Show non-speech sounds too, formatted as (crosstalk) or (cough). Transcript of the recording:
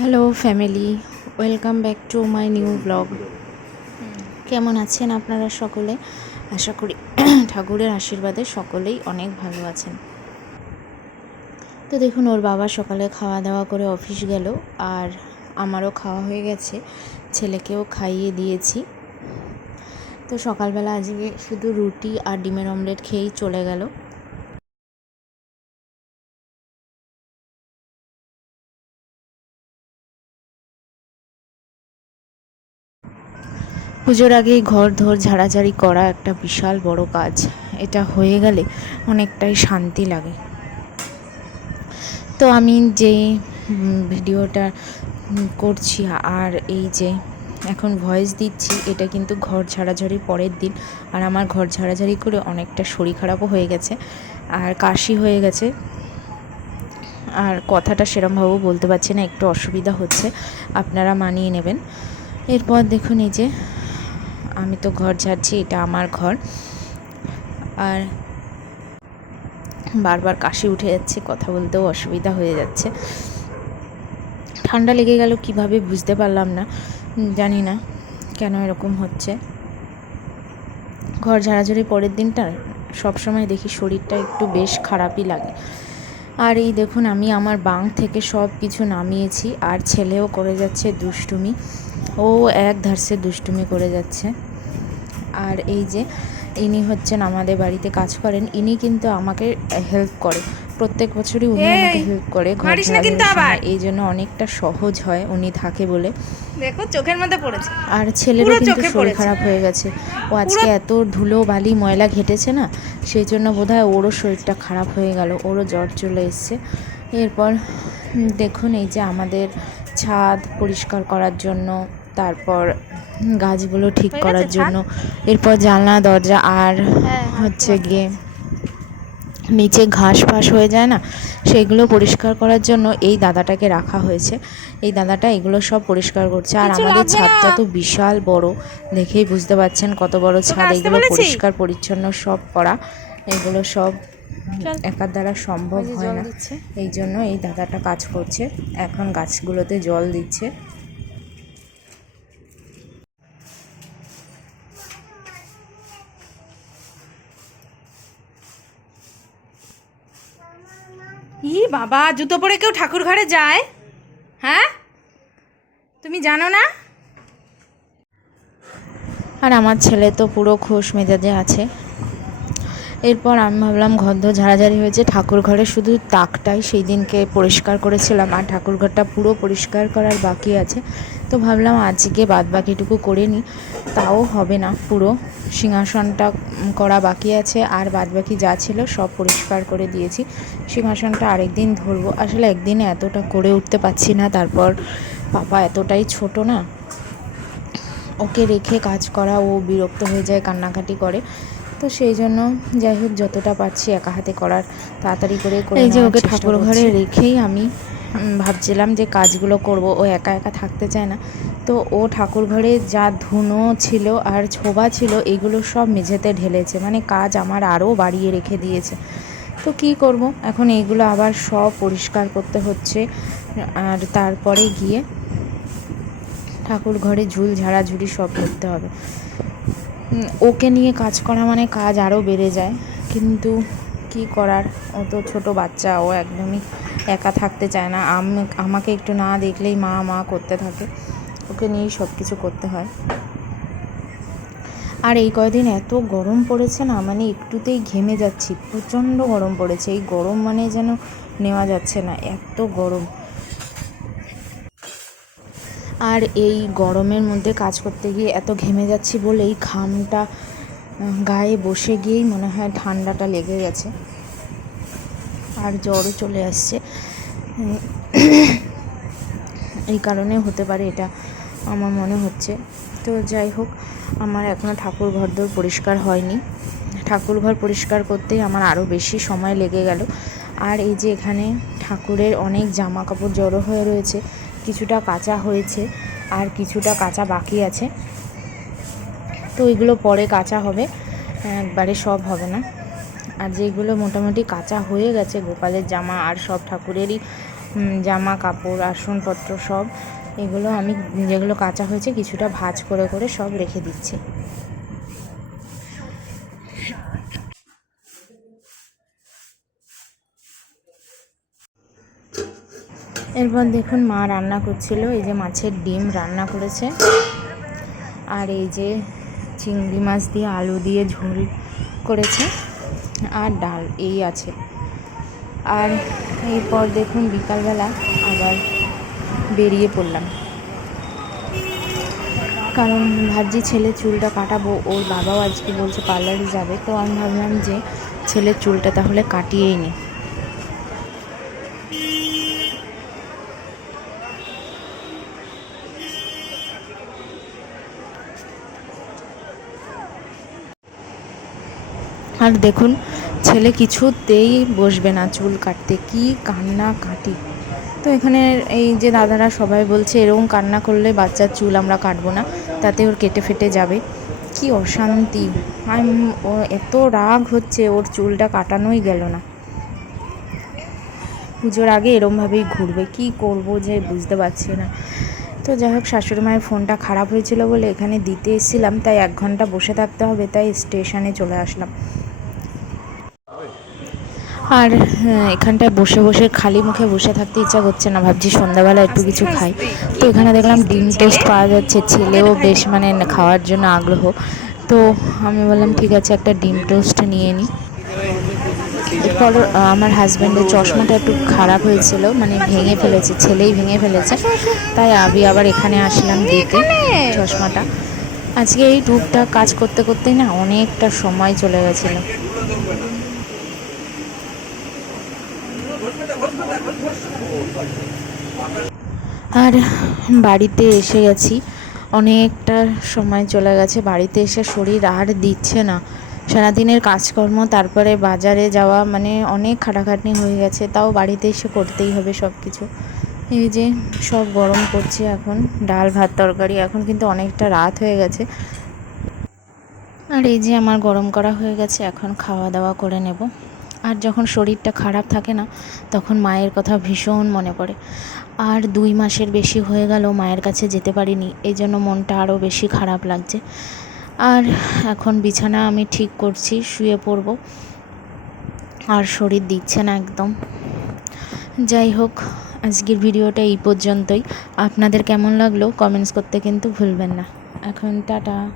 Hello family welcome back to my new blog কেমন আছেন আপনারা সকলে? আশা করি (clears throat) ঠাকুরের আশীর্বাদে সকলেই অনেক ভালো আছেন। তো দেখুন, ওর বাবা সকালে খাওয়া দাওয়া করে অফিস গেল, আর আমারও খাওয়া হয়ে গেছে। ছেলেকেও খাইয়ে দিয়েছি। তো সকালবেলা আজকে শুধু রুটি আর ডিমের অমলেট খেয়েই চলে গেল। পুজোর আগেই ঘর ধর ঝাড়াঝাড়ি করা একটা বিশাল বড় কাজ। এটা হয়ে গেলে অনেকটাই শান্তি লাগে। তো আমি যে ভিডিওটা করছি, আর এই যে এখন ভয়েস দিচ্ছি, এটা কিন্তু ঘর ঝাড়াঝাড়ি পরের দিন। আর আমার ঘর ঝাড়াঝাড়ি করে অনেকটা শরীর খারাপও হয়ে গেছে, আর কাশি হয়ে গেছে। আর কথাটা সেরমভাবেও বলতে পারছি না, একটু অসুবিধা হচ্ছে। আপনারা মানিয়ে নেবেন। এরপর দেখুন এই যে আমি তো ঘর ঝাড়ছি, এটা আমার ঘর। আর বারবার কাশি উঠে যাচ্ছে, কথা বলতেও অসুবিধা হয়ে যাচ্ছে। ঠান্ডা লেগে গেল, কীভাবে বুঝতে পারলাম না জানি না কেন এরকম হচ্ছে। ঘর ঝাড়াঝাড়ি পরের দিনটা সবসময় দেখি শরীরটা একটু বেশ খারাপই লাগে। আর এই দেখুন, আমি আমার বাং থেকে সব কিছু নামিয়েছি, আর ছেলেও করে যাচ্ছে দুষ্টুমি। ও এক ধারসে দুষ্টুমি করে যাচ্ছে। আর এই যে ইনি হচ্ছেন আমাদের বাড়িতে কাজ করেন ইনি কিন্তু আমাকে হেল্প করে। প্রত্যেক বছরই উনি আমাকে হেল্প করে ঘর। এই জন্য অনেকটা সহজ হয় উনি থাকে বলে। দেখো চোখের মধ্যে পড়েছে। আর ছেলেরও কিন্তু শরীর খারাপ হয়ে গেছে। ও আজকে এত ধুলো বালি ময়লা ঘেটেছে না সেই জন্য বোধহয় ওরও শরীরটা খারাপ হয়ে গেল ওরও জ্বর চলে এসছে। এরপর দেখুন এই যে আমাদের ছাদ পরিষ্কার করার জন্য তারপর গাছগুলো ঠিক করার জন্য। এরপর জানলা দরজা আর হ্যাঁ, হচ্ছে গিয়ে নিচে ঘাস ফাস হয়ে যায় না? সেগুলো পরিষ্কার করার জন্য এই দাদাটাকে রাখা হয়েছে। এই দাদাটা এগুলো সব পরিষ্কার করছে। আর আমাদের ছাদটা তো বিশাল বড় দেখেই বুঝতে পারছেন কত বড় ছাদ। এগুলো পরিষ্কার পরিচ্ছন্ন সব করা। এগুলো সব একার দ্বারা সম্ভব হয় না। এই জন্য এই দাদাটা কাজ করছে। এখন গাছগুলোতে জল দিচ্ছে। ই বাবা, জুতো পরে কেউ ঠাকুর ঘরে যায়? হ্যাঁ? তুমি জানো না? আর আমার ছেলে তো পুরো খোশ মেজাজে আছে। এরপর আমি ভাবলাম ঘর ঝাড়াঝাড়ি হয়েছে ঠাকুর ঘরে শুধু তাকটাই সেই দিনকে পরিষ্কার করেছিলাম, আর ঠাকুর ঘরটা পুরো পরিষ্কার করার বাকি আছে। তো ভাবলাম আজকে বাদ বাকিটুকু করে নিই, তাও হবে না, পুরো সিংহাসনটা করা বাকি আছে, আর বাদ বাকি যা ছিল সব পরিষ্কার করে দিয়েছি। সিংহাসনটা আরেকদিন ধরবো, আসলে একদিনে এতটা করে উঠতে পারছি না, তারপর পাপা এতটাই ছোট না, ওকে রেখে কাজ করা, ও বিরক্ত হয়ে যায়, কান্নাকাটি করে। তো সেই জন্য যাই হোক যতটা পারছি একা হাতে করার তাড়াতাড়ি করে এই যে ওকে ঠাকুর ঘরে রেখেই আমি ভাবছিলাম যে কাজগুলো করব ও একা একা থাকতে চায় না। তো ও ঠাকুর ঘরে যা ধুনো ছিল আর ছোবা ছিল এগুলো সব মেঝেতে ঢেলেছে। মানে কাজ আমার আরও বাড়িয়ে রেখে দিয়েছে। তো কি করব? এখন এইগুলো আবার সব পরিষ্কার করতে হচ্ছে। আর তারপরে গিয়ে ঠাকুর ঘরে ঝুল ঝাড়াঝুড়ি সব করতে হবে। ওকে নিয়ে কাজ করা মানে কাজ আরও বেড়ে যায়। কিন্তু কি করার? ও তো ছোটো বাচ্চা, ও একদমই একা থাকতে চায় না। আম- আমাকে একটু না দেখলেই মা মা করতে থাকে। ওকে নিয়েই সব কিছু করতে হয়। আর এই কয়দিন এত গরম পড়েছে না মানে একটুতেই ঘেমে যাচ্ছি, প্রচণ্ড গরম পড়েছে। এই গরম মানে যেন নেওয়া যাচ্ছে না, এত গরম। আর এই গরমের মধ্যে কাজ করতে গিয়ে এত ঘেমে যাচ্ছি বলেই ঘামটা উম, গায়ে বসে গিয়েই মনে হয় ঠান্ডাটা লেগে গেছে। আর জ্বরও চলে আসছে। এই কারণে হতে পারে এটা আমার মনে হচ্ছে। তো যাই হোক আমার এখনও ঠাকুর ঘরদোর পরিষ্কার হয়নি। ঠাকুর ঘর পরিষ্কার করতেই আমার আরও বেশি সময় লেগে গেল। আর এই যে এখানে ঠাকুরের অনেক জামা কাপড় জড়ো হয়ে রয়েছে কিছুটা কাঁচা হয়েছে আর কিছুটা কাঁচা বাকি আছে। তো এগুলো পরে কাঁচা হবে, একবারে সব হবে না। আর যেগুলো মোটামুটি কাঁচা হয়ে গেছে, গোপালের জামা আর সব ঠাকুরেরই জামা, কাপড়, আসনপত্র সব, এগুলো আমি যেগুলো কাঁচা হয়েছে কিছুটা ভাজ করে করে সব রেখে দিচ্ছি। এরপর দেখুন মা রান্না করছিল, এই যে মাছের ডিম রান্না করেছে। আর এই যে চিংড়ি মাছ দিয়ে আলু দিয়ে ঝোল করেছে, আর ডাল, এই আছে। আর এরপর দেখুন বিকালবেলা আবার বেরিয়ে পড়লাম। কারণ ভাবছি ছেলে চুলটা কাটাবো, ওর বাবাও আজকে বলছে পার্লারে যাবে, তো আমি ভাবলাম যে ছেলের চুলটা তাহলে কাটিয়েই নিই আর দেখুন, ছেলে কিছুতেই বসবে না চুল কাটতে। কি কান্না কাটি। তো এখানে এই যে দাদারা সবাই বলছে, এরকম কান্না করলে বাচ্চার চুল আমরা কাটবো না, তাতে ওর কেটে ফেটে যাবে। কি অশান্তি। ও এত রাগ হচ্ছে, ওর চুলটা কাটানোই গেল না। পুজোর আগে এরমভাবেই ঘুরবে, কি করব যে বুঝতে পারছি না। তো যাই হোক, শাশুড়ি মায়ের ফোনটা খারাপ হয়েছিল বলে এখানে দিতে এসেছিলাম, তাই এক ঘণ্টা বসে থাকতে হবে, তাই স্টেশনে চলে আসলাম। আর হ্যাঁ, এখানটায় বসে বসে খালি মুখে বসে থাকতে ইচ্ছা করছে না ভাবছি সন্ধ্যাবেলা একটু কিছু খাই। তো এখানে দেখলাম ডিম টেস্ট পাওয়া যাচ্ছে ছেলেও বেশ মানে খাওয়ার জন্য আগ্রহ। তো আমি বললাম ঠিক আছে একটা ডিম টোস্ট নিয়ে নিই এরপর আমার হাজব্যান্ডের চশমাটা একটু খারাপ হয়েছিল মানে ভেঙে ফেলেছে ছেলেই ভেঙে ফেলেছে। তাই আমি আবার এখানে আসলাম দিতে চশমাটা। আজকে এই টুকটাক কাজ করতে করতেই না অনেকটা সময় চলে গেছিল। আর বাড়িতে এসে গেছি। অনেকটা সময় চলে গেছে। বাড়িতে এসে শরীর আর দিচ্ছে না। সারাদিনের কাজকর্ম, তারপরে বাজারে যাওয়া মানে অনেক খাটাখাটনি হয়ে গেছে। তাও বাড়িতে এসে করতেই হবে সব কিছু এই যে সব গরম করছে এখন, ডাল, ভাত, তরকারি। এখন কিন্তু অনেকটা রাত হয়ে গেছে। আর এই যে আমার গরম করা হয়ে গেছে, এখন খাওয়া দাওয়া করে নেব। আর যখন শরীরটা খারাপ থাকে না, তখন মায়ের কথা ভীষণ মনে পড়ে। আর দুই মাসের বেশি হয়ে গেল মায়ের কাছে যেতে পারিনি, এই জন্য মনটা আরও বেশি খারাপ লাগছে। আর এখন বিছানা আমি ঠিক করছি, শুয়ে পড়ব। আর শরীর দিচ্ছে না একদম। যাই হোক, আজকের ভিডিওটা এই পর্যন্তই। আপনাদের কেমন লাগল কমেন্টস করতে কিন্তু ভুলবেন না। এখন টাটা।